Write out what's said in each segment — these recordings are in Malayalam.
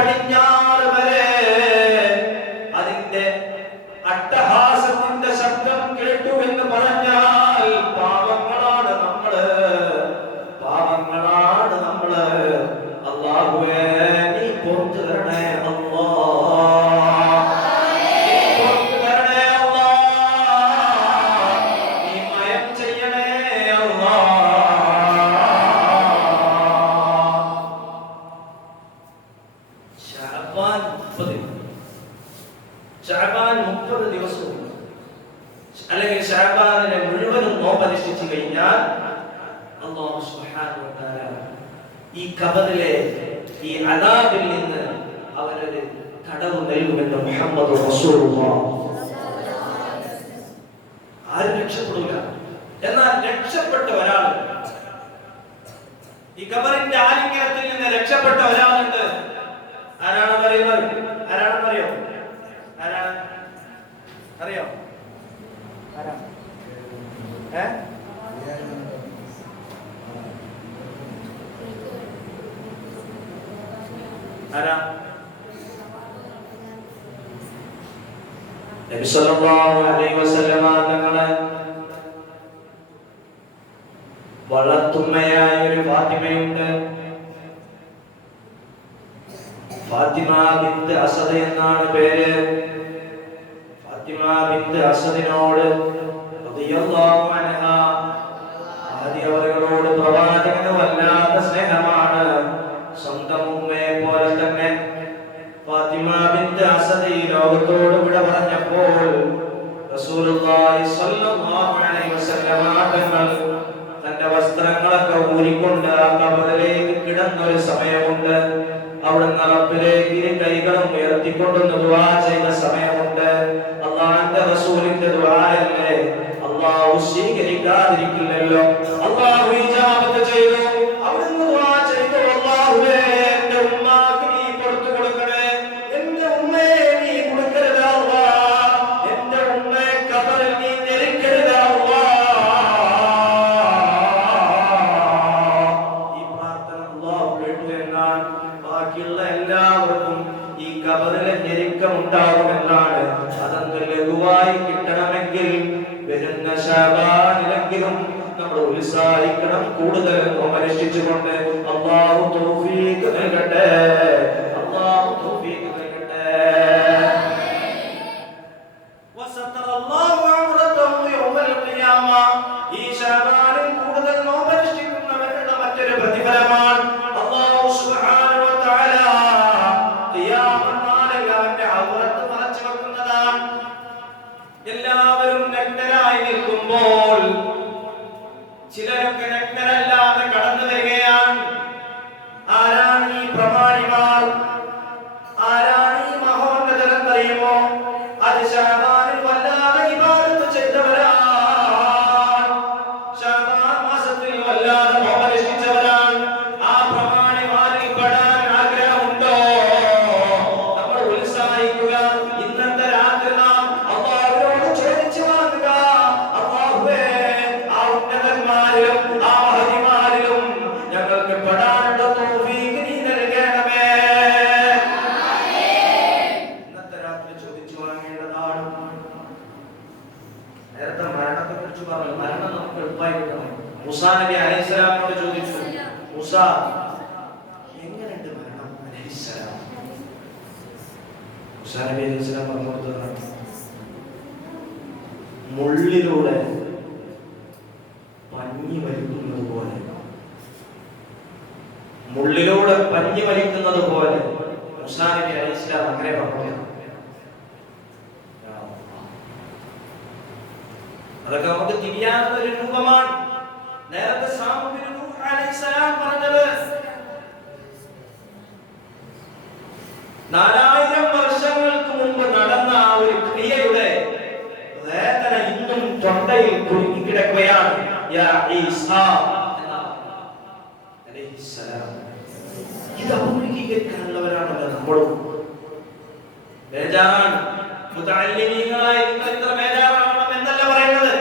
പടിഞ്ഞാറ് വരെ അതിന്റെ അട്ടഹാസത്തിന്റെ ശബ്ദം കേട്ടു എന്ന് പറഞ്ഞാൽ പാവങ്ങളാണ് നമ്മള്, പാവങ്ങളാണ് നമ്മള്. അല്ലാഹുവേ നീ പുറത്തു തരണേ ശഅബാൻ 30 ദിവസവും അല്ലെങ്കിൽ ശഅബാനിനെ മുഴുവനും നോമ്പനുഷ്ഠിച്ചു കഴിഞ്ഞാൽ അല്ലാഹു സുബ്ഹാനഹു വ തആല ഈ ഖബറിലെ ഈ അദാബിൽ നിന്ന് അവരൊരു തടവ് നൽകുമെന്ന് മുഹമ്മദ് റസൂലുള്ളാഹ്. ആരും രക്ഷപ്പെടില്ല. എന്നാൽ രക്ഷപ്പെട്ട ഒരാൾ, ഈ ഖബറിന്റെ ആലിംഗനത്തിൽ നിന്ന് രക്ഷപ്പെട്ട ഒരാളുണ്ട്. ആരാണെന്ന് അറിയുന്നത്? ആരാണെന്നറിയോ? ആരാണ്? അറിയോ? ആരാ? ആരാ? നബി സല്ലല്ലാഹു അലൈഹി വസല്ലമ തങ്ങളെ വളർത്തുമ്മയായ ഒരു ഫാത്തിമയുണ്ട്. ഫാത്തിമ ബിൻത് അസദ് എന്നാണ് പേര്. ഫാത്തിമ ബിൻത് അസദിനോട് റളിയല്ലാഹു അൻഹാ അവരോട് പ്രവാചകന് വല്ലാത്ത സ്നേഹമാണ്. സ്വന്തം ഉമ്മയെ പോലെ തന്നെ ഫാത്തിമ ബിൻത് അസദ് ഈ ലോകത്തോട് വിട പറഞ്ഞപ്പോൾ റസൂലുള്ളാഹി സ്വല്ലല്ലാഹു അലൈഹി വസല്ലം തങ്ങൾ തന്റെ വസ്ത്രങ്ങളൊക്കെ ഊരിക്കൊണ്ട് ആ ഖബറിലേക്ക് കിടന്നൊരു സമയമുണ്ട്. അവിടുന്ന് റബ്ബിലേക്ക് ഇരു കൈകളും ഉയർത്തിക്കൊണ്ടൊന്ന് ദുആ ചെയ്ത സമയമുണ്ട്. അല്ലാഹുവിന്റെ റസൂലിന്റെ ദുആയല്ലേ, അല്ലാഹു സ്വീകരിക്കാതിരിക്കില്ലല്ലോ. അല്ലാഹു ഇജാബത്ത് ചെയ്തു. അവിടുന്ന് ദുആ ചെയ്തു, അല്ലാഹുവേ എന്റെ ഉമ്മാക്ക് നീ കൊടുത്തു കൊടുക്കണേ, എന്റെ ഉമ്മയെ നീ കൊടുക്കരുത് അല്ലാഹ്, എന്റെ ഉമ്മയെ ഖബറിൽ നീ ഞെരുക്കരുത് അല്ലാഹ്. ഈ പ്രാർത്ഥന അല്ലാഹു കേട്ടു എന്നാണ്. ബാക്കിയുള്ള എല്ലാവർക്കും ഈ ഖബറിലെ ഞെരുക്കം ഉണ്ടാകുമെന്നാണ്. അതൊന്ന് ലഘുവായി കിട്ടണമെങ്കിൽ വരുന്ന ശഅബാനിലെങ്കിലും നമ്മൾ ഉത്സാഹിക്കണം, കൂടുതൽ നോമ്പനുഷ്ഠിച്ചുകൊണ്ട്. അല്ലാഹു തൗഫീഖ് നൽകട്ടെ, അല്ലാഹു തൗഫീഖ് നൽകട്ടെ. വസതറല്ലാഹു അംറതഹു യൗമൽ ഖിയാമ. ഈ ശഅബാനിൽ കൂടുതൽ നോമ്പനുഷ്ഠിക്കുന്നവരുടെ മറ്റൊരു പ്രതിഫലമാണ് അല്ലാഹു സുബ്ഹാനഹു വ തആല ഖിയാമത്ത് നാളിൽ അവന്റെ ഔറത്ത് മറച്ചു വെക്കുന്നതാണ്. എല്ലാവരും നഗ്നരായി നിൽക്കുമ്പോൾ ചിലരൊക്കെ നഗ്നരല്ലാതെ കടന്നു വരികയാണ്. ആരാണ് ഈ പ്രമാണിമാർ? ആരാണ് ഈ മഹോന്നതരെന്നറിയുമോ? അത് ശഅബാനിൽ വല്ലാതെ ഇബാദത്ത് ചെയ്തവരാണ്, ശഅബാൻ മാസത്തിൽ വല്ലാതെ നോമ്പനുഷ്ഠിച്ചവരാണ്. ആ പ്രമാണിമാരിൽ പെടാൻ ആഗ്രഹമുണ്ടോ? നമ്മൾ ഉത്സാഹിക്കുക. ഇന്നത്തെ രാത്രി നാം അല്ലാഹുവിനോട് ചോദിച്ചു വാങ്ങുക, അല്ലാഹുവേ ആ ഉന്നതന്മാരിലും ആ മഹതിമാരിലും ഞങ്ങൾക്ക് പെടാനുള്ള തൗഫീഖ് നീ നൽകണമേ. ഇന്നത്തെ രാത്രി ചോദിച്ചു വാങ്ങേണ്ടതാണ്. നേരത്തെ മരണത്തെ കുറിച്ച് പറഞ്ഞു. മരണം നമുക്ക് എളുപ്പമായി കിട്ടണം. മൂസാ നബി അലൈഹിസ്സലാമിനോട് ചോദിച്ചു, മൂസാ എങ്ങനെയുണ്ട് മരണം? അലൈഹിസ്സലാം മൂസാ നബി അലൈഹിസ്സലാം പറഞ്ഞു കൊടുത്തതാണ്, മുള്ളിലൂടെ പഞ്ഞി വലിക്കുന്നത് പോലെ, മുള്ളിലൂടെ പഞ്ഞി വലിക്കുന്നത് പോലെ. മൂസാ നബി അലൈഹിസ്സലാം അങ്ങനെ പറഞ്ഞു. അതൊക്കെ നമുക്ക് തിരിയാവുന്ന ഒരു രൂപമാണ്. നേരത്തെ സാമുദ്ര നൂഹ് അലൈഹിസ്സലാം പറഞ്ഞത് 4000 വർഷങ്ങൾക്ക് മുമ്പ് നടന്ന ആ ഒരു ക്രിയയുടെ വേദന ഇന്നും തൊണ്ടയിൽ കുടുങ്ങി കിടക്കുകയാണ്. യാ ഈസാ അലൈഹിസ്സലാം. ഇത് അഭിമുഖീകരിക്കാനുള്ളവരാണല്ലോ നമ്മളും. ബേജാറാണ്. മുതഅല്ലിമീങ്ങളായി നിങ്ങൾ ഇത്ര ബേജാറാവണം എന്നല്ല പറയുന്നത്.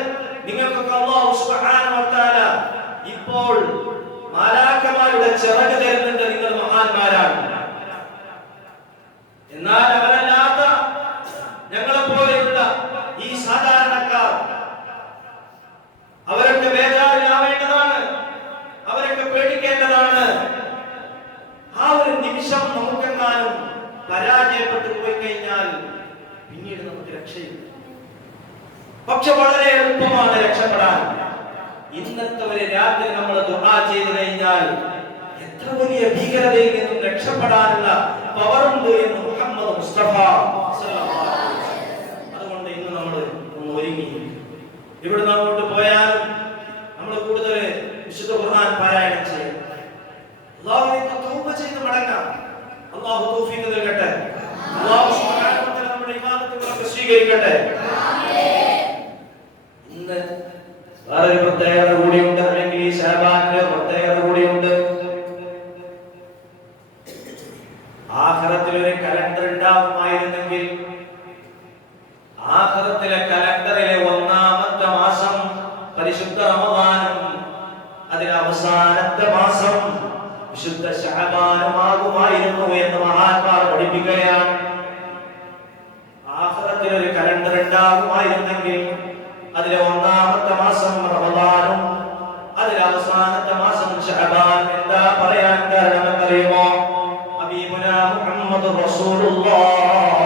നിങ്ങൾക്കൊക്കെ അല്ലാഹു സുബ്ഹാനഹു വ തആല ഇപ്പോൾ മാലാഖമാരുടെ ചിറക് തരുന്നുണ്ട്. നിങ്ങൾ മഹാന്മാരാണ്. പിന്നീട് നമുക്ക് രക്ഷയില്ല. പക്ഷെ വളരെ എളുപ്പമാണ് രക്ഷപ്പെടാൻ. ഇന്നത്തെ ഒരു രാത്രി നമ്മൾ ദുആ ചെയ്തു കഴിഞ്ഞാൽ എത്ര വലിയ ഭീകരതയിൽ നിന്നും രക്ഷപ്പെടാനുള്ള പവറുണ്ട് എന്ന് മുഹമ്മദ് മുസ്തഫ സല്ലല്ലാഹു അലൈഹി വസല്ലം. അതുകൊണ്ട് ഇന്ന് നമ്മൾ ഒന്ന് ഒരുങ്ങി ഇവിടുന്ന് അങ്ങോട്ട് പോയാൽ നമ്മൾ കൂടുതൽ വിശുദ്ധ ഖുർആൻ പാരായണം ചെയ്യും. അല്ലാഹുവിനെ തൗബ ചെയ്ത് മടങ്ങാം. അല്ലാഹു തൗഫീഖ് നൽകട്ടെ. അല്ലാഹു സുബ്ഹാനഹു വ തആല നമ്മുടെ ഇബാദത്തുകളെ സ്വീകരിക്കട്ടെ. ഇന്ന് വേറെ പ്രത്യേകത കൂടിയുണ്ട്, അല്ലെങ്കിൽ ഈ ശഅബാനിലെ പ്രത്യേകത കൂടിയുണ്ട്. ആഖിറത്തിൽ ഒരു കലണ്ടർ ഉണ്ടാകുമായിരുന്നെങ്കിൽ ആഖിറത്തിലെ കലണ്ടറിലെ ഒന്നാമത്തെ മാസം പരിശുദ്ധ റമദാനും അതിലെ അവസാനത്തെ മാസം വിശുദ്ധ ശഅബാനുമാകുമായിരുന്നു എന്ന് മഹാന്മാർ പഠിപ്പിക്കുകയാണ്. ആഖിറത്തിൽ ഒരു കലണ്ടർ ഉണ്ടാകുമായിരുന്നെങ്കിൽ അതിലെ ഒന്നാമത്തെ മാസം റമദാനും അതിലെ അവസാനത്തെ മാസം ശഅബാൻ. എന്താ പറയാൻ കാരണം എന്നറിയുമോ? ഹബീബുനാ മുഹമ്മദ് റസൂലുള്ളാഹ്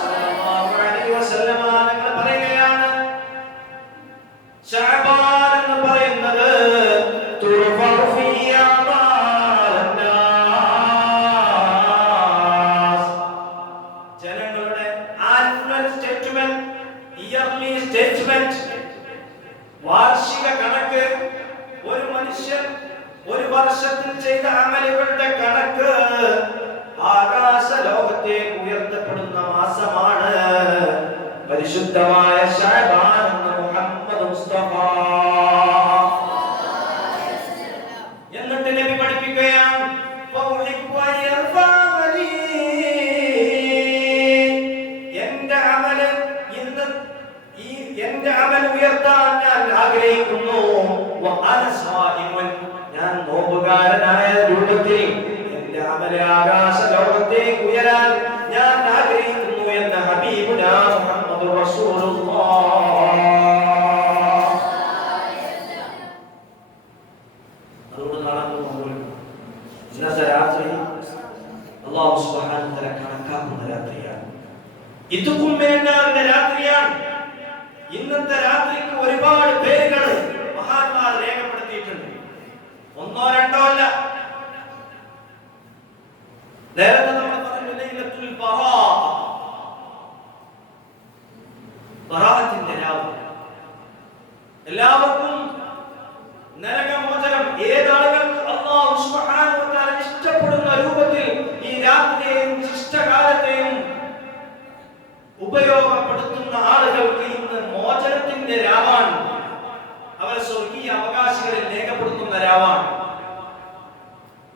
സ്വല്ലല്ലാഹു അലൈഹി വസല്ലം തങ്ങൾ പറയുകയാണ്, ശഅബാൻ എന്ന് പറയുന്നത് തുർഫഉ ഫീ അമാലന്നാസ്, ജനങ്ങളുടെ ആനുവൽ സ്റ്റേറ്റ്മെന്റ്, ഇയർലി സ്റ്റേറ്റ്മെന്റ്, വാർഷിക കണക്ക്, ഒരു മനുഷ്യൻ ഒരു വർഷത്തിൽ ചെയ്ത അമലുകളുടെ കണക്ക് ആകാശ ലോകത്തേക്ക് ഉയർത്തപ്പെടുന്ന മാസമാണ് പരിശുദ്ധമായ ശഅബാൻ എന്ന് മുഹമ്മദ് മുസ്തഫ. എന്നിട്ട് നബി പഠിപ്പിക്കുകയാണ്, എന്റെ അമൽ ഉയർത്താൻ ഞാൻ ആഗ്രഹിക്കുന്നു. ഞാൻ നോമ്പുകാരനായ രൂപത്തിൽ എന്റെ അമൽ ആകാശ ലോകത്തേക്ക് ഉയരാൻ ഞാൻ ആഗ്രഹിക്കുന്നു എന്ന ഹബീബുനാ മുഹമ്മദ് റസൂലുള്ളാഹ്. അതുകൊണ്ട് നടന്നു ഇന്നത്തെ രാത്രി അല്ലാഹു സുബ്ഹാനഹു വ തആല കണക്കാക്കുന്ന രാത്രിയാണ്. ഇതുക്കും മിനന്നാറിന്റെ രാത്രിയാണ്. ഇന്നത്തെ രാത്രിക്ക് ഒരുപാട് പേരുകൾ മഹാന്മാർ രേഖപ്പെടുത്തിയിട്ടുണ്ട്. ഒന്നോ രണ്ടോ അല്ല. നേരത്തെ നമ്മൾ പറഞ്ഞു ലൈലത്തുൽ ബറാഅത്തിന്റെ രാവ്. എല്ലാവർക്കും നരകമോചനം. ഏതാളുകൾക്ക് അല്ലാഹു സുബ്ഹാനഹു വ തആല ഇഷ്ടപ്പെടുന്ന രൂപത്തിൽ ഈ രാത്രിയെയും ശിഷ്ടകാലത്തെയും ഉപയോഗപ്പെടുത്തുന്ന ആളുകൾക്ക് ഇന്ന് മോചനത്തിന്റെ രാവാണ്. അവർ സ്വർഗീയ അവകാശികളിൽ രേഖപ്പെടുത്തുന്ന രാവാണ്.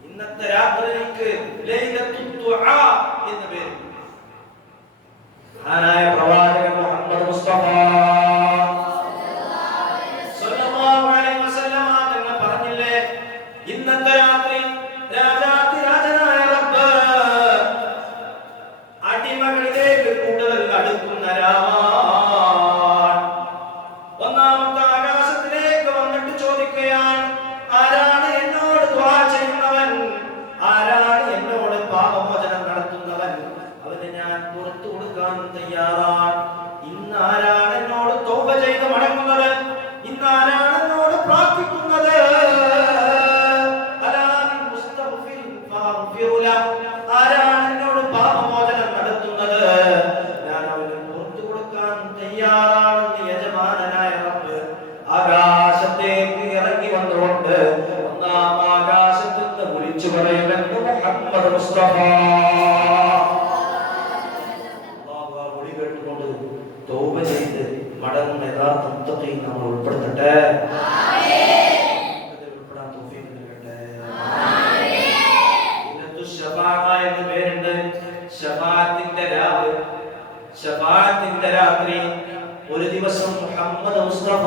ഇന്നത്തെ രാത്രിക്ക് ലൈലത്തുൽ ദുആ എന്ന് പേര്. മഹാനായ പ്രവാചകൻ മുഹമ്മദ് മുസ്തഫ സ്വല്ലല്ലാഹു അലൈഹി വസല്ലം തങ്ങൾ പറഞ്ഞില്ലേ, ഇന്നത്തെ രാത്രി രാജാതിരാജനായ റബ്ബ് അടിമകളിലേക്ക് കൂടുതൽ അടുക്കുന്ന രാവാൻ. ഒന്നാമത്തെ ആകാശത്തിലേക്ക് വന്നിട്ട് ചോദിക്കുകയാണ്, ആരാണ് എന്നോട് ദുആ ചെയ്യുന്നവൻ? ആരാണ് എന്നോട് പാപമോചനം നടത്തുന്നവൻ? അവന് ഞാൻ പുറത്തു കൊടുക്കാൻ തയ്യാറാണ്. ഇന്ന് ആരാണ് എന്നോട് തൗബ ചെയ്ത് മടങ്ങുന്നത്? ഇന്ന് ആരാണ് എന്നോട് പ്രാർത്ഥിക്കുന്നത്? ആരാണ് എന്നോട് പാപമോചനം നടത്തുന്നത്? ഞാൻ അവന് പുറത്തു കൊടുക്കാൻ തയ്യാറാണെന്ന് യജമാനനായ റബ്ബ് ആകാശത്തേക്ക് ഇറങ്ങി വന്നുകൊണ്ട് ഒന്നാം ആകാശത്തിൽ നിന്ന് വിളിച്ചു പറയുമെന്ന് മുഹമ്മദ് മുസ്തഫ. അല്ലാഹു വിളി കേട്ടുകൊണ്ട് തൗബ ചെയ്ത് മടങ്ങുന്ന യഥാർത്ഥ മുത്തഖീൻ നമ്മൾ ഉൾപ്പെടുത്തട്ടെ. ഉൾപ്പെടാൻ തൗഫീഖ് നൽകട്ടെ. എന്ന് പേരുണ്ട്. ശഫാഅത്തിന്റെ രാവ്, ശഫാഅത്തിന്റെ രാത്രി. ഒരു ദിവസം മുഹമ്മദ് മുസ്തഫ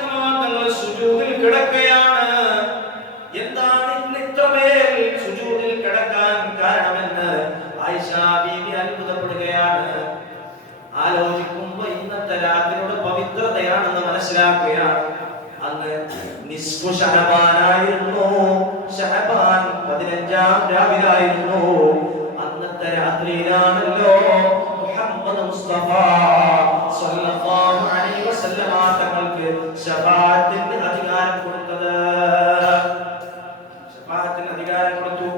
തങ്ങൾ സുജൂദിൽ കിടക്കുകയാണ്. എന്താണ് ഇന്ന് ഇത്രമേൽ സുജൂദിൽ കിടക്കാൻ കാരണമെന്ന് ആയിഷ ബീവി അത്ഭുതപ്പെടുകയാണ്. ആലോചിക്കുമ്പോൾ ഇന്നത്തെ രാത്രിയുടെ പവിത്രതയാണെന്ന് മനസ്സിലാക്കുകയാണ്. അന്ന് നിസ്ഫു ശഅബാനായിരുന്നു. ശഅബാൻ 15 5-ാം രാവിലായിരുന്നു. അന്നത്തെ രാത്രിയിലാണല്ലോ മുഹമ്മദ് മുസ്തഫ സല്ലല്ലാഹു അലൈഹി വസല്ലമ തങ്ങൾക്ക് ശഫാഅത്തിന്റെ അധികാരം കൊടുത്തത്. ശഫാഅത്തിന്റെ അധികാരം കൊടുത്തു.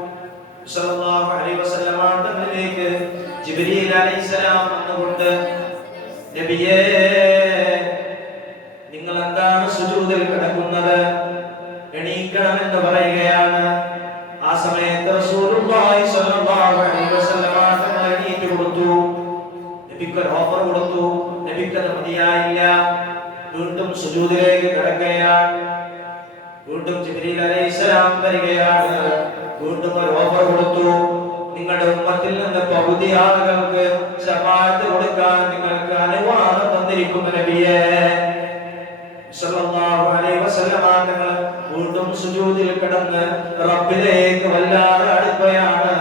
സല്ലല്ലാഹു അലൈഹി വസല്ലമ തങ്ങളിലേക്ക് ജിബ്രീൽ അലൈഹിസ്സലാം വന്നുകൊണ്ട്, നബിയേ, നിങ്ങൾ എന്താണ് സുജൂദിൽ കിടക്കുന്നത്, എണീക്കണമെന്ന് പറയുകയാണ്. ആ സമയത്ത് റസൂലുള്ളാഹി സ്വല്ലല്ലാഹു അലൈഹി വസല്ലമ തങ്ങൾ എണീറ്റ് കൊടുത്തു. നബിക്ക് ഒരു ഓഫർ കൊടുത്തു. നബിക്ക് അത് മതിയായില്ല. വീണ്ടും സുജൂദിലേക്ക് കിടക്കുകയാണ്. വീണ്ടും ജിബ്രീൽ അലൈഹിസ്സലാം വരികയാണ്. വീണ്ടും ഒരു ഓഫർ കൊടുത്തു. നിങ്ങളുടെ ഉമ്മത്തിൽ നിന്ന് പകുതി ആളുകൾക്ക് ശഫാഅത്ത് കൊടുക്കാൻ നിങ്ങൾക്ക് അനുവാദം തന്നിരിക്കുന്നു നബിയേ. സല്ലല്ലാഹു അലൈഹി വസല്ലമ തങ്ങൾ വീണ്ടും സുജൂദിൽ കിടന്ന് റബ്ബിലേക്ക് വല്ലാതെ അടുക്കുകയാണ്.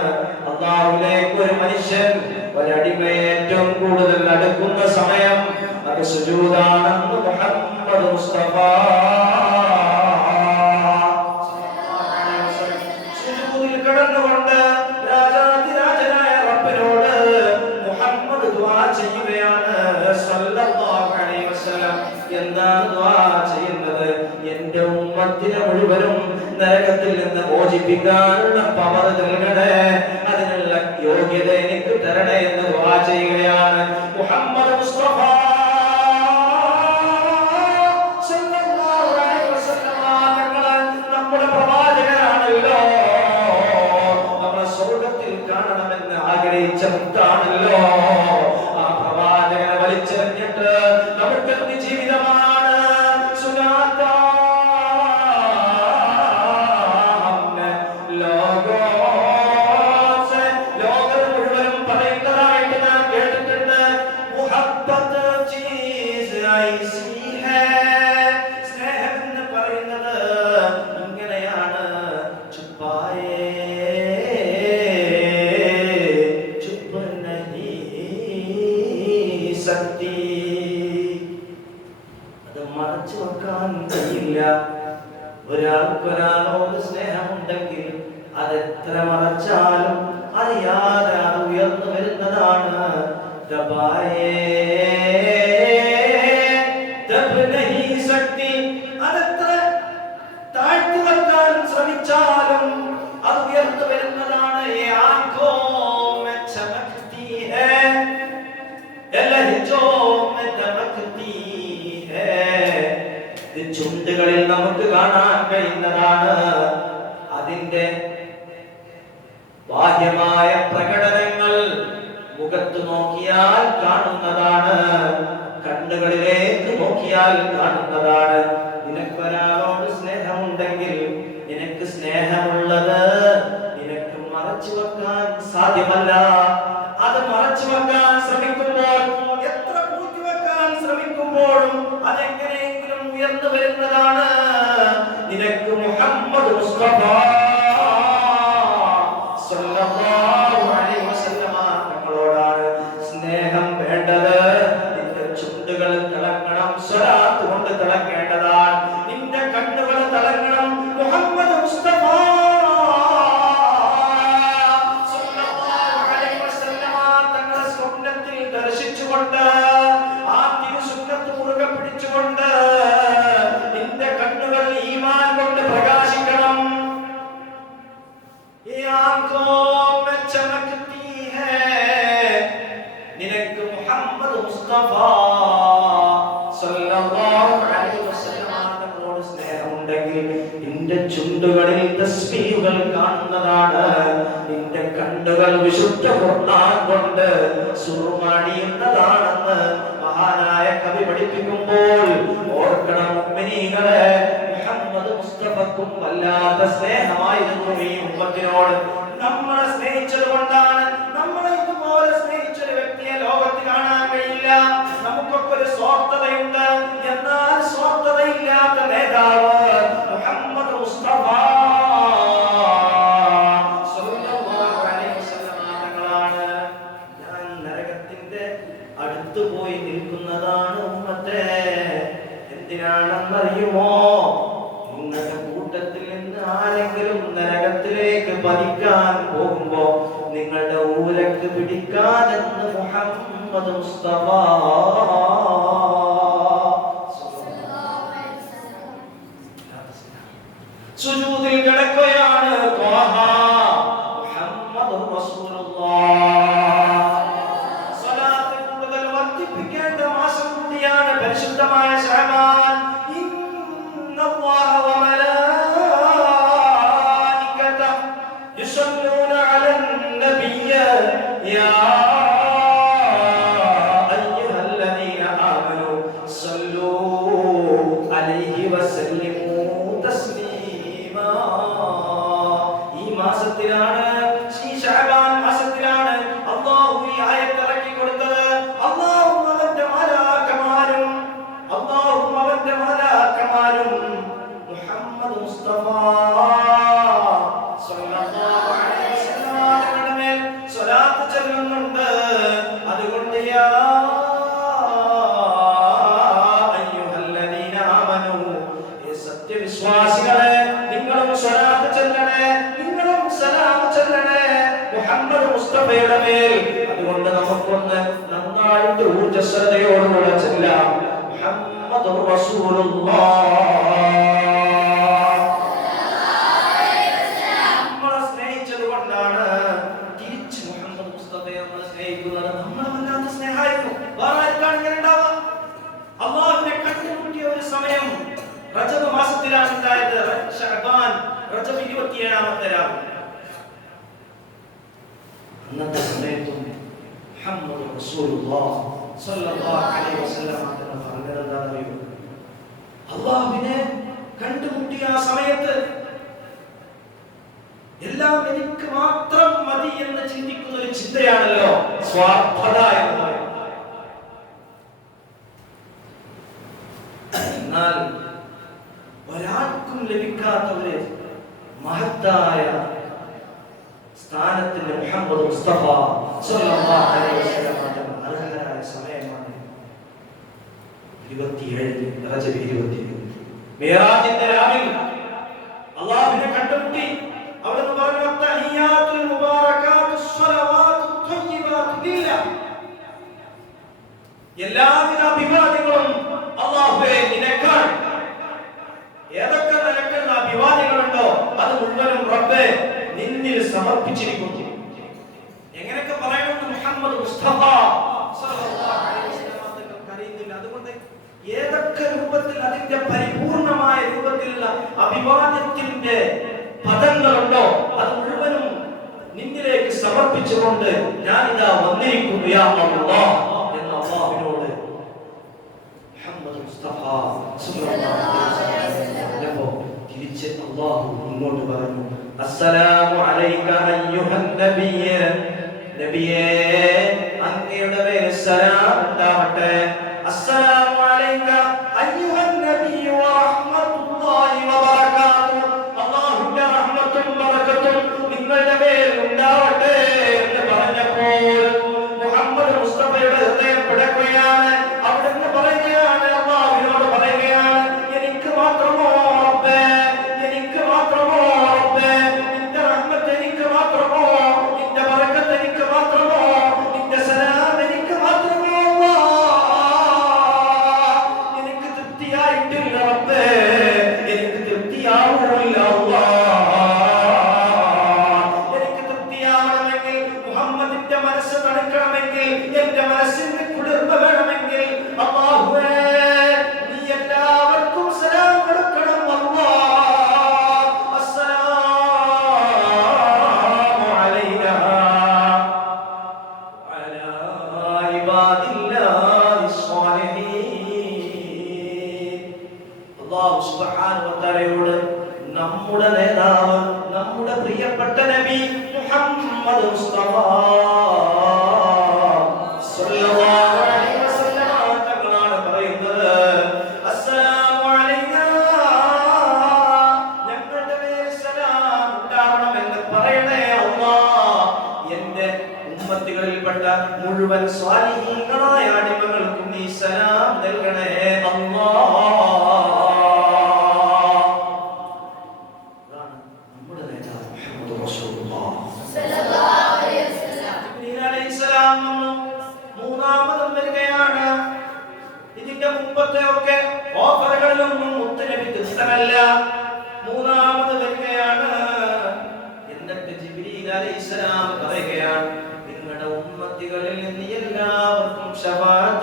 അല്ലാഹുവിലേക്ക് ഒരു മനുഷ്യൻ, ഒരടിമ ഏറ്റവും കൂടുതൽ അടുക്കുന്ന സമയം അത് സുജൂദാണെന്ന് മുഹമ്മദ് മുസ്തഫ സുജൂദിൽ കിടന്നുകൊണ്ട് രാജാതിരാജനായ റബ്ബിനോട് മുഹമ്മദ് ദുആ ചെയ്യുകയാണ്. സല്ലല്ലാഹു അലൈഹി വസല്ലം എന്താണ് ദുആ ചെയ്യുന്നത്? എന്റെ ഉമ്മത്തിനെ മുഴുവനും നരകത്തിൽ നിന്ന് മോചിപ്പിക്കാനുള്ള പവർ നൽകണേ, അതിനുള്ള യോഗ്യത എനിക്ക് തരണേ എന്ന് ദുആ ചെയ്യുകയാണ്. മുഹമ്മദ് മുസ്തഫ സല്ലല്ലാഹു അലൈഹി വസല്ലം നമ്മുടെ പ്രവാചകനാണല്ലോ. നമ്മളെ സ്വർഗ്ഗത്തിൽ കാണണമെന്ന് ആഗ്രഹിച്ച മുത്താണല്ലോ. ആ പ്രവാചകനെ വലിച്ചെറിഞ്ഞിട്ട് നമുക്ക് എന്ത് ജീവിതമാണ്? ഒരാൾക്കൊരാളോട് സ്നേഹമുണ്ടെങ്കിൽ അതെത്ര മറച്ചാലും അറിയാതെ അത് ഉയർന്നു വരുന്നതാണ്. അതെത്ര താഴ്ത്തി വെക്കാൻ ശ്രമിച്ചാലും അത് ഉയർന്നു വരുന്നതാണ്. ചുണ്ടുകളിൽ നമുക്ക് കാണാൻ കഴിയുന്നതാണ്. അതിന്റെ ബാഹ്യമായ പ്രകടനങ്ങൾ മുഖത്ത് നോക്കിയാൽ കാണുന്നതാണ്, കണ്ണുകളിലേക്ക് നോക്കിയാൽ കാണുന്നതാണ്. നിനക്കൊരാളോട് സ്നേഹമുണ്ടെങ്കിൽ നിനക്ക് സ്നേഹമുള്ളത് നിനക്ക് മറച്ചു വെക്കാൻ സാധ്യമല്ല. അത് മറച്ചു വെക്കാൻ ശ്രമിക്കുമ്പോൾ, എത്ര പൂഴ്ത്തി വെക്കാൻ ശ്രമിക്കുമ്പോഴും അതെങ്ങനെയെങ്കിലും ഉയർന്നു വരുന്നതാണ്. നിനക്ക് മുഹമ്മദ് മുസ്തഫ സല്ലല്ലാഹു അലൈഹി വസല്ലമ തങ്ങളോടാണ് സ്നേഹം വേണ്ടത്. നിന്റെ ചുണ്ടുകൾ തിളങ്ങണം, സ്വലാത്ത് കൊണ്ട് തിളങ്ങേണ്ടതാണ്. നിന്റെ കണ്ണുകൾ തിളങ്ങണം. മുഹമ്മദ് മുസ്തഫ സല്ലല്ലാഹു അലൈഹി വസല്ലമ തങ്ങളെ സ്വപ്നത്തിൽ ദർശിച്ചുകൊണ്ട്, ആ തിരുസുന്നത്ത് മുറുകെ പിടിച്ചുകൊണ്ട് നിന്റെ കണ്ണുകൾ ഈമാൻ കൊണ്ട് പ്രകാശിക്കണം. നിനക്ക് മുഹമ്മദ് മുസ്തഫ സല്ലല്ലാഹു അലൈഹി വസല്ലം തങ്ങളോട് സ്നേഹമുണ്ടെങ്കിൽ നിന്റെ ചുണ്ടുകളിൽ തസ്ബീഹുകൾ കാണുന്നതാണ്. നിന്റെ കണ്ണുകൾ വിശുദ്ധ ഖുർആൻ കൊണ്ട് സുറുമാടിയുന്നതാണെന്ന് മഹാനായ കവി പഠിപ്പിക്കുമ്പോൾ ഓർക്കണം മുഅ്മിനീങ്ങളെ, മുഹമ്മദ് മുസ്തഫക്കും വല്ലാത്ത സ്നേഹമായിരുന്നു ഈ ഉമ്മത്തിനോട്. നമ്മളെ സ്നേഹിച്ചത് കൊണ്ടാണ്. നമ്മളെ ഇതുപോലെ സ്നേഹിച്ചൊരു വ്യക്തിയെ ലോകത്ത് കാണാൻ കഴിയില്ല. നമുക്കൊക്കെ ഒരു സ്വാർത്ഥതയുണ്ട്, എന്നാൽ സ്വാർത്ഥതയില്ലാത്ത നേതാവ് മുഹമ്മദ് മുസ്തഫ സല്ലല്ലാഹു അലൈഹി വസല്ലം തങ്ങളാണ്. ഞാൻ നരകത്തിന്റെ അടുത്ത് പോയി നിൽക്കുന്നതാണ് ഉമ്മത്തെ. എന്തിനാണെന്നറിയുമോ? നിങ്ങളുടെ കൂട്ടത്തിൽ നിന്ന് ആരെങ്കിലും നരകത്തിലേക്ക് പതിക്കാൻ പോകുമ്പോ നിങ്ങളുടെ ഊരക്ക് പിടിക്കാനെന്ന് മുഹമ്മദ് മുസ്തഫ സുജൂദിൽ കിടക്കുകയാണ് ത്വാഹ മുഹമ്മദുർ റസൂലുള്ളാഹ്. സ്വലാത്ത് കൂടുതൽ വർദ്ധിപ്പിക്കേണ്ട മാസം കൂടിയാണ് പരിശുദ്ധമായ ശഅബാൻ. ഇന്നല്ലാഹ വ മലായികതഹു യുസല്ലൂന അലൻ നബിയ്യ യാ അയ്യുഹല്ലദീന ആമനൂ സല്ലൂ അലൈഹി വസല്ലിമൂ തസ്ലീമാ. ഈ മാസത്തിലാണ്, ഈ ശഅബാൻ മാസത്തിലാണ് അല്ലാഹു ഈ ആയത്ത് ഇറക്കി കൊടുത്തത്. അല്ലാഹു അവന്റെ മലാക്കമാരും മുഹമ്മദ് മുസ്തഫ സ്വല്ലല്ലാഹു അലൈഹി വസല്ലം തങ്ങളുടെ മേൽ സ്വലാത്ത് ചൊല്ലുന്നുണ്ട്. അതുകൊണ്ട് യാ അയ്യുഹല്ലദീന ആമനൂ, സത്യവിശ്വാസികളെ നിങ്ങളും സ്വലാത്ത് ചൊല്ലണേ, നിങ്ങളും സലാം ചൊല്ലണേ മുഹമ്മദ് മുസ്തഫയുടെ മേൽ. അതുകൊണ്ട് നമുക്കൊന്ന് നന്നായിട്ട് ഊർജ്ജസ്വലതയോടുകൂടെ ചൊല്ലാം മുഹമ്മദുർ റസൂലുള്ളാഹ്. നമ്മളെ സ്നേഹിച്ചത് കൊണ്ടാണ് തിരിച്ച് മുഹമ്മദ് മുസ്തഫയെ നമ്മൾ സ്നേഹിക്കുന്നത്. നമ്മളെ വല്ലാത്ത സ്നേഹമായിരുന്നു. വേറെ ആർക്കാണ് ഇങ്ങനെ ഉണ്ടാവുക? അല്ലാഹുവിനെ കണ്ടുമുട്ടിയ ഒരു സമയം റജബ് മാസത്തിലാണ് ഉണ്ടായത്. ശഅബാൻ റജബ് 27-ാമത്തെ രാവ്. അന്നത്തെ സമയത്തും മുഹമ്മദ് റസൂലുള്ളാഹി സ്വല്ലല്ലാഹു അലൈഹി വസല്ലം പറഞ്ഞത് എന്താണെന്നറിയോ? അല്ലാഹുവിനെ കണ്ടുമുട്ടിയ ആ സമയത്ത് എല്ലാം എനിക്ക് മാത്രം മതി എന്ന് ചിന്തിക്കുന്ന ഒരു ചിന്തയാണല്ലോ സ്വാർത്ഥത എന്ന് പറയുന്നത്. എന്നാൽ ഒരാൾക്കും ലഭിക്കാത്ത ഒരു മഹത്തായ സ്ഥാനത്തിന് മുഹമ്മദ് മുസ്തഫ സ്വല്ലല്ലാഹു അലൈഹി വസല്ലം അർഹരായ സമയമാണ് 27 റജബ് 27. മിഅ്റാജിന്റെ രാവിൽ അല്ലാഹുവിനെ കണ്ടുമുട്ടി. അവിടുന്ന് പറഞ്ഞു തഹിയാത്തുൽ മുബാറകാത്തുസ് സ്വലവാത്തുത് ത്വയ്യിബാതു ലില്ലാഹ്. എല്ലാവിധ അഭിവാദ്യങ്ങളും അല്ലാഹുവേ നിനക്കാണ്. ഏതൊക്കെ നിലക്കുള്ള അഭിവാദ്യങ്ങളുണ്ടോ അത് മുഴുവനും റബ്ബേ നിന്നിൽ സമർപ്പിച്ചിരിക്കുന്നു. എങ്ങനെയൊക്കെ പറയണമെന്ന് മുഹമ്മദ് മുസ്തഫ സ്വല്ലല്ലാഹു അലൈഹി വസല്ലം തങ്ങൾക്ക് അറിയുന്നില്ല. അതുകൊണ്ട് ഏതൊക്കെ രൂപത്തിൽ അതിന്റെ പരിപൂർണമായ രൂപത്തിലുള്ള അഭിവാദ്യത്തിന്റെ പദങ്ങളുണ്ടോ അത് മുഴുവനും നിന്നിലേക്ക് സമർപ്പിച്ചുകൊണ്ട് ഞാനിതാ വന്നിരിക്കുന്നു യാ അല്ലാഹ് എന്ന് അല്ലാഹുവിനോട് മുഹമ്മദ് മുസ്തഫ സ്വല്ലല്ലാഹു അലൈഹി വസല്ലം തിരിച്ച് അല്ലാഹു ഇങ്ങോട്ട് പറഞ്ഞു അസ്സലാമു അലൈക അയ്യുഹൻ നബിയ്യ. നബിയേ അങ്ങയുടെ മേൽ സലാം ഉണ്ടാവട്ടെ. അസ്സലാമു അലൈക അയ്യുഹൻ നബിയ്യ വറഹ്മത്തുള്ളാഹി വബറകാതുഹു. അല്ലാഹുവിന്റെ റഹ്മത്തും ബറകത്തും നിങ്ങളുടെ മേൽ ഉണ്ടാവട്ടെ എന്ന് പറഞ്ഞപ്പോൾ മുഹമ്മദ് മുസ്തഫയുടെ ഹൃദയം പിടക്കുകയാണ്. അവിടുന്ന് പറയുകയാണ്, അല്ലാഹുവിനോട് പറയുകയാണ്, എനിക്ക് മാത്രമോ റബ്ബേ, എനിക്ക് മാത്രമോ റബ്ബേ, നിന്റെ റഹ്മത്ത് എനിക്ക് മാത്രമോ, നിന്റെ ബറകത്ത് എനിക്ക് മാത്രമോ, നിന്റെ സലാം എനിക്ക് മാത്രമോ അല്ലാഹ്. എനിക്ക് തൃപ്തിയായിട്ടില്ല റബ്ബേ, എനിക്ക് തൃപ്തിയാവുന്നില്ല അല്ലാഹ്. എനിക്ക് തൃപ്തിയാവണമെങ്കിൽ, മുഹമ്മദിന്റെ മനസ്സ് തണുക്കണമെങ്കിൽ, എന്റെ മനസ്സിന് കുളിർമ വേണമെങ്കിൽ അല്ലാഹുവേ നീ എല്ലാവർക്കും സലാം കൊടുക്കണം അല്ലാഹ്. അസ്സലാമു അലൈനാ വഅലാ ഇബാദില്ലാഹിസ് സ്വാലിഹീൻ. അല്ലാഹു സുബ്ഹാനഹു വ തആലയോട് നമ്മുടെ നേതാവ്, നമ്മുടെ പ്രിയപ്പെട്ട നബി മുഹമ്മദ് മുസ്തഫ സ്വല്ലല്ലാഹു അലൈഹി വസല്ലം തങ്ങളാണ് പറയുന്നത് അസ്സലാമു അലൈനാ, ഞങ്ങളുടെ മേൽ സലാം ഉണ്ടാവണമെന്ന് പറയണേ അല്ലാഹ്. എന്റെ ഉമ്മത്തികളിൽപ്പെട്ട മുഴുവൻ സ്വാലിഹീങ്ങളായ അടിമകൾക്കും നീ സലാം നൽകണേ അല്ലാഹ്. നമ്മുടെ നേതാവ് മുഹമ്മദ് റസൂൽ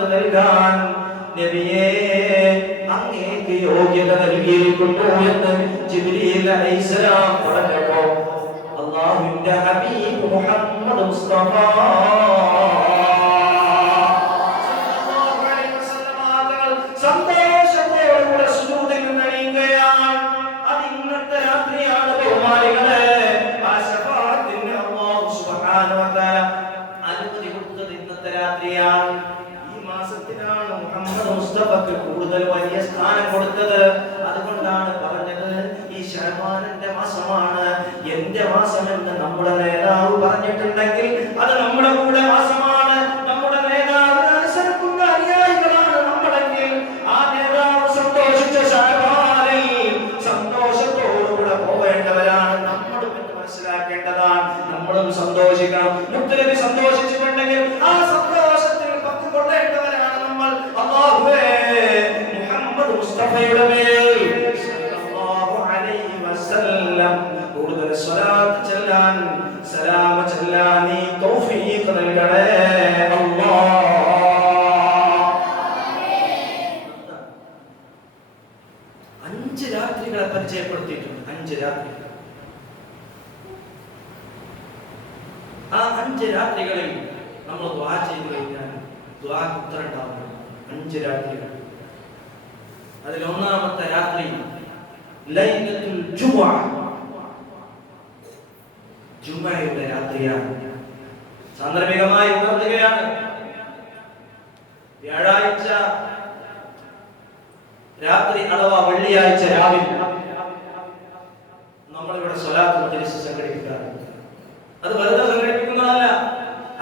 ശഫാഅത്ത് നൽകാൻ നബിയേ അങ്ങേക്ക് യോഗ്യത നൽകിയിരിക്കുന്നു എന്ന് ജിബ്രീൽ അലൈഹിസ്സലാം പറഞ്ഞപ്പോൾ അല്ലാഹുവിന്റെ ഹബീബ് മുഹമ്മദ് മുസ്തഫ സന്തോഷത്തോടെ സുജൂദിൽ നിന്നണിയുകയാണ്. അത് ഇന്നത്തെ രാത്രിയാണ് ബഹുമാനികളെ. ആ ശഫാഅത്തിന് അല്ലാഹു സുബ്ഹാനഹു വ തആല അനുമതി കൊടുത്തത് ഇന്നത്തെ രാത്രിയാണ്. ഈ മാസത്തിനാണ് മുഹമ്മദ് മുസ്തഫക്ക് കൂടുതൽ വലിയ സ്ഥാനം കൊടുത്തത്. അതുകൊണ്ടാണ് പറഞ്ഞത് ഈ ശഅബാനിന്റെ മാസമാണ് എന്റെ മാസം എന്ന് നമ്മുടെ നേതാവ് പറഞ്ഞിട്ടുണ്ടെങ്കിൽ അത് നമ്മുടെ കൂടെ മാസമാണ്. നമ്മുടെ നേതാവിനെ അനുസരിക്കുന്ന അനുയായികളാണ് നമ്മളെങ്കിൽ ആ നേതാവ് സന്തോഷിച്ച ശഅബാനിൽ സന്തോഷത്തോടുകൂടെ പോവേണ്ടവരാണ് നമ്മളും എന്ന് മനസ്സിലാക്കേണ്ടതാണ്. നമ്മളും സന്തോഷിക്കണം. മുത്തനബി സന്തോഷിച്ചിട്ടുണ്ടെങ്കിൽ ആ സന്തോഷത്തിൽ പങ്കുകൊള്ളേണ്ടവരാണ് നമ്മൾ. അല്ലാഹുവേ മുഹമ്മദ് മുസ്തഫയുടെ മേൽ സല്ലല്ലാഹു അലൈഹി വസല്ലം കൂടുതൽ സ്വലാത്ത് ചൊല്ലാൻ സലാം ചൊല്ലാൻ നീ തൗഫീഖ് നൽകണേ അല്ലാഹ്. അഞ്ച് രാത്രികളെ പരിചയപ്പെടുത്തിയിട്ടുണ്ട്. 5 രാത്രികൾ. ആ 5 രാത്രികളിൽ നമ്മൾ ദുആ ചെയ്തു കഴിഞ്ഞാൽ ദുആക്ക് ഉത്തരം ഉണ്ടാവും. 5 രാത്രികൾ. അതിൽ ഒന്നാമത്തെ രാത്രി ലൈലത്തുൽ ജുമുഅ, ജുമുഅയുടെ രാത്രിയാണ്. സാന്ദർഭികമായി ഉണർത്തുകയാണ്. വ്യാഴാഴ്ച രാത്രി അഥവാ വെള്ളിയാഴ്ച രാവിലെ നമ്മളിവിടെ സ്വലാത്ത് മജ്‌ലിസ് സംഘടിപ്പിക്കാറുണ്ട്. അത് വെറുതെ സംഘടിപ്പിക്കുന്നതല്ല.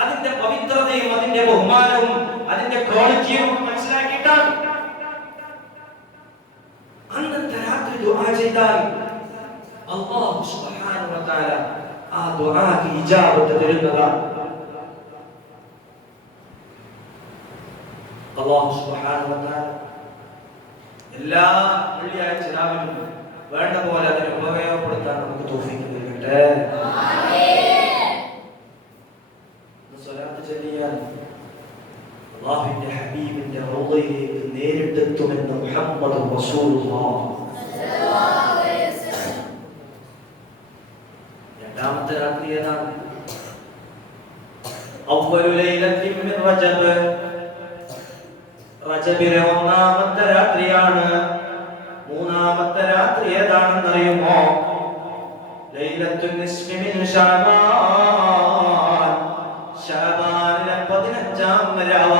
അതിന്റെ പവിത്രതയും അതിന്റെ ബഹുമാനവും അതിന്റെ ക്വാളിറ്റിയും മനസ്സിലാക്കിയിട്ടാണ്. അന്നത്തെ രാത്രി ദുആ ചെയ്താൽ അല്ലാഹു സുബ്ഹാനഹു വ തആല ആ ദുആക്ക് ഇജാബത്ത് തരുന്നതാണ്. അല്ലാഹു സുബ്ഹാനഹു വ തആല എല്ലാ വെള്ളിയാഴ്ച രാവിലും വേണ്ട പോലെ അതിനെ ഉപയോഗപ്പെടുത്താൻ നമുക്ക് തൗഫീഖ് നൽകട്ടെ. സ്വലാത്ത് ചൊല്ലിയാൽ അല്ലാഹുവിന്റെ ഹബീബിന്റെ റൗളയിലേക്ക് നേരിട്ടെത്തുമെന്ന് മുഹമ്മദ് റസൂലുള്ളാഹ്. രണ്ടാമത്തെ രാത്രി ഏതാണ്? അവ്വലു ലൈലത്തിൻ മിൻ റജബ്, റജബിലെ ഒന്നാമത്തെ രാത്രിയാണ്. മൂന്നാമത്തെ രാത്രി ഏതാണെന്ന് അറിയുമോ? ലൈലത്തുൻ നിസ്ഫി മിൻ ശഅബാൻ, ശഅബാനിലെ 15-ാം രാവ്.